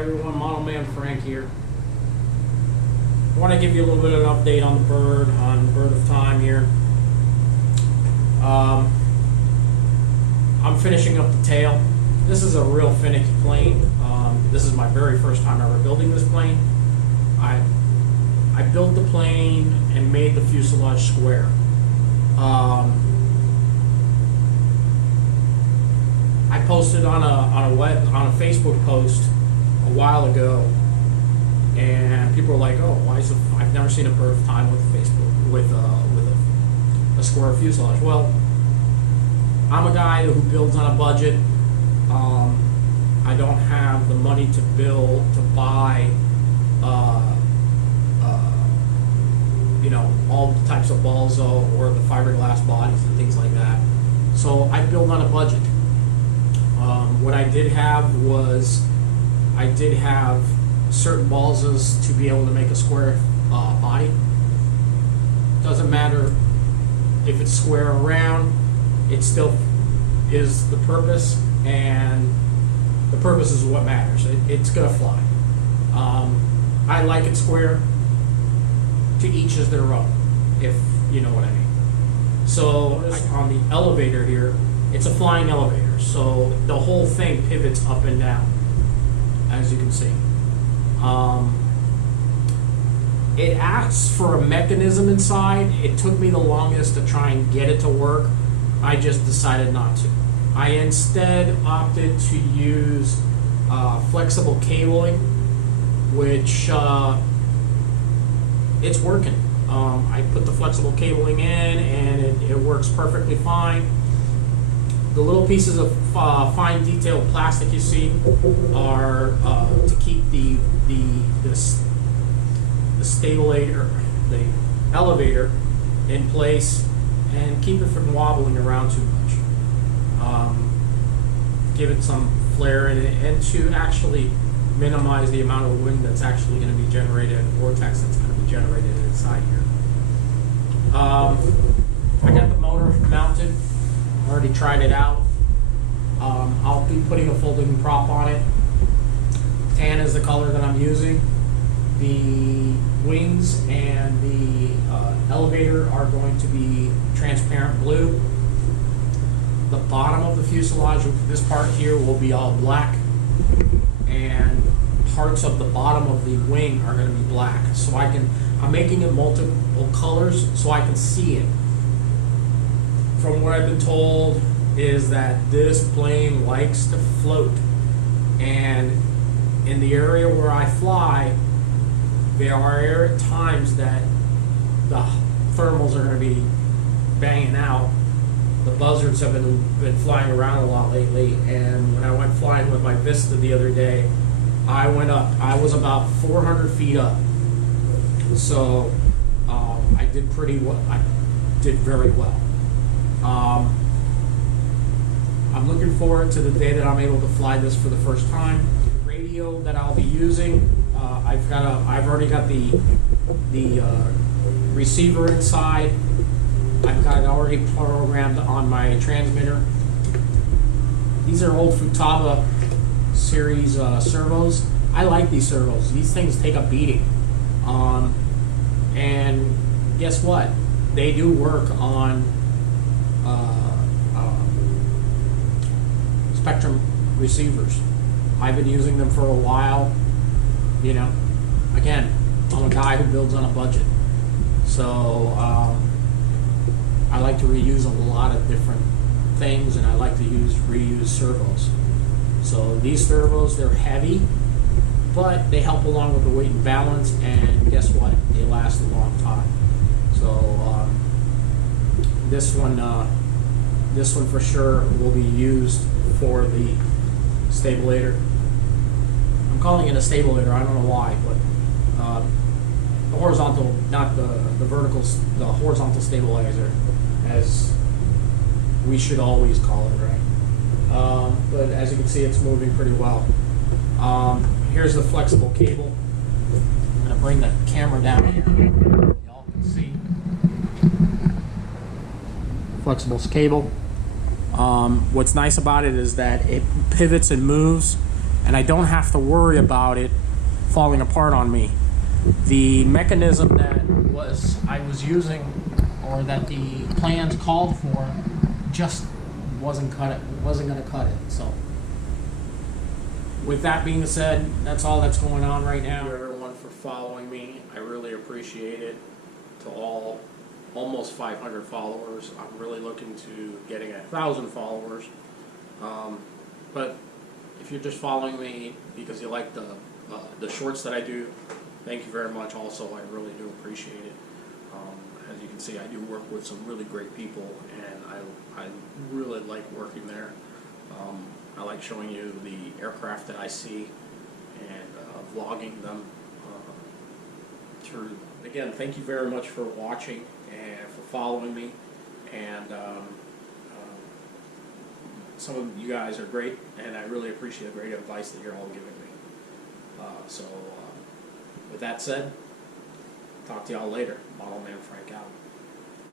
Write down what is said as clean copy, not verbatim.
everyone, Model Man Frank here. I want to give you a little bit of an update on the Bird of Time here. I'm finishing up the tail. This is a real finicky plane. This is my very first time ever building this plane. I built the plane and made the fuselage square. I posted on a Facebook post a while ago, and people were like, "Oh, why is it? I've never seen a Bird of Time with a square fuselage." Well, I'm a guy who builds on a budget. I don't have the money to buy, all the types of balsa or the fiberglass bodies and things like that. So I build on a budget. What I did have was, I did have certain balsas to be able to make a square body. Doesn't matter if it's square or round, it still is the purpose, and the purpose is what matters. It's gonna fly. I like it square. To each is their own, if you know what I mean. So on the elevator here, it's a flying elevator, so the whole thing pivots up and down, as you can see. It asks for a mechanism inside. It took me the longest to try and get it to work. I just decided not to. I instead opted to use flexible cabling, which it's working. I put the flexible cabling in, and it works perfectly fine. The little pieces of fine detailed plastic you see are to keep the the elevator in place and keep it from wobbling around too much. Give it some flair in it, and to actually minimize the amount of wind that's actually going to be generated, vortex that's going to be generated inside here. I got the motor mounted. Already tried it out. I'll be putting a folding prop on it. Tan is the color that I'm using. The wings and the elevator are going to be transparent blue. The bottom of the fuselage, this part here, will be all black, and parts of the bottom of the wing are going to be black. So I'm making it multiple colors so I can see it. From what I've been told is that this plane likes to float, and in the area where I fly, there are times that the thermals are going to be banging out. The buzzards have been flying around a lot lately, and when I went flying with my Vista the other day, I went up. I was about 400 feet up, so I did pretty well. I did very well. I'm looking forward to the day that I'm able to fly this for the first time. The radio that I'll be using, I've already got the receiver inside. I've got it already programmed on my transmitter. These are old Futaba series servos. I like these servos. These things take a beating. And guess what? They do work on Spectrum receivers. I've been using them for a while. Again, I'm a guy who builds on a budget. So I like to reuse a lot of different things, and I like to reuse servos. So these servos, they're heavy, but they help along with the weight and balance, and guess what? They last a long time. So this one for sure will be used for the stabilator. I'm calling it a stabilator. I don't know why, but the horizontal, not the vertical, the horizontal stabilizer, as we should always call it, right? But as you can see, it's moving pretty well. Here's the flexible cable. I'm going to bring the camera down here. Y'all can see. Flexible cable. What's nice about it is that it pivots and moves and I don't have to worry about it falling apart on me. The mechanism that I was using, or that the plans called for, just wasn't going to cut it. So with that being said, that's all that's going on right now. Thank you everyone for following me. I really appreciate it. To all almost 500 followers, I'm really looking to getting 1,000 followers. But if you're just following me because you like the shorts that I do, thank you very much. Also, I really do appreciate it. As you can see, I do work with some really great people, and I really like working there. I like showing you the aircraft that I see and vlogging them through. Again, thank you very much for watching and for following me. And some of you guys are great, and I really appreciate the great advice that you're all giving me. With that said, talk to y'all later. Model Man Frank out.